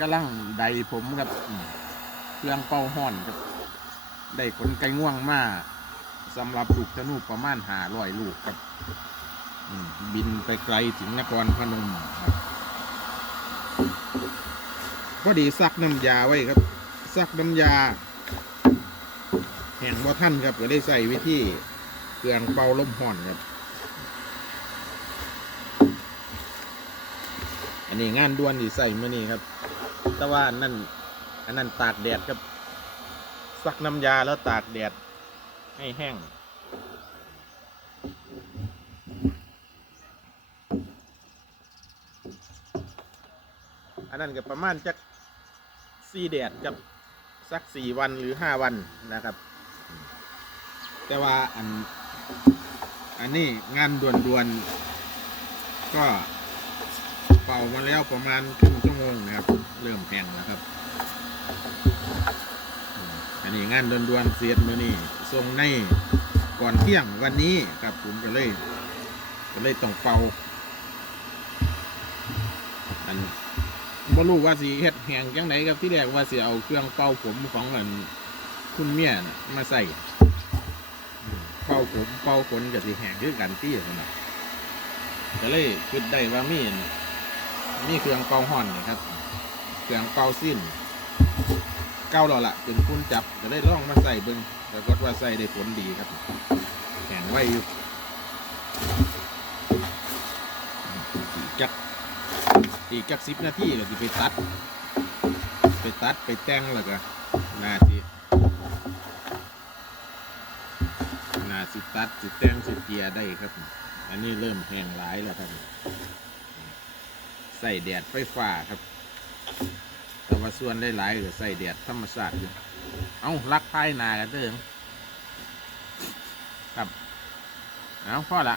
กำลังใดผมครับเครื่องเป่าห้อนครับได้ขนไก่ง่วงมาสำหรับลูกธนูประมาณหาร้อยลูกครับบินไปไกลถึงนครพนมครับพอดีซักน้ำยาไว้ครับ ซักน้ำยา แห่งบ่ท่านครับก็ได้ใส่วิธีเครื่องเป่าลมห่อนครับ อันนี้งานด่วนที่ใส่มื่อนี้ครับ แต่ว่าอันนั่นอันนั้นตากแดดครับซักน้ำยาแล้วตากแดดให้แห้ง อันนั้นก็ประมาณจักสี่แดดกับสักสี่วันหรือห้าวันนะครับ แต่ว่าอันอันนี้งานด่วนๆก็ ป่ามาแล้วประมาณครึ่งชั่วโมงนะครับ เริ่มแห้งแล้วครับ อันนี้งานด่วนๆเสียดมือนี่ส่งในก่อนเที่ยงวันนี้ครับผมก็เลยก็เลยต้องเป่าอันบ่รู้ว่าสิเฮ็ดแหงจังไดครับที่แรกว่าสิเอาเครื่องเป่าผมของอันคุณเมียนะมาใส่เป่าผมเป่าขนกับสิแหงคือกันที่นั่นน่ะก็เลยคิดได้ว่ามีอั นมีเครื่องเป่าห่อนนี่ครับเครื่องเป่าสิ้น เก่าแล้วล่ะจนคุณจับก็เลยลองมาใส่เบิ่งปรากฏว่าใส่ได้ผลดีครับ แข็งไว้อยู่จักอีกจักสิบนาทีก็จะไปตัด ไปตัดไปแต่งแล้วก็นาสินาสิตัดสิแต่งสิเจียได้ครับ อันนี้เริ่มแห้งหลายแล้วครับ ใส่แดดไฟฟ้าครับ แต่ว่าส่วนหลายๆก็ใส่แดดธรรมชาติอยู่เอาลักไพ่นากันเด้อครับ เอาพอละ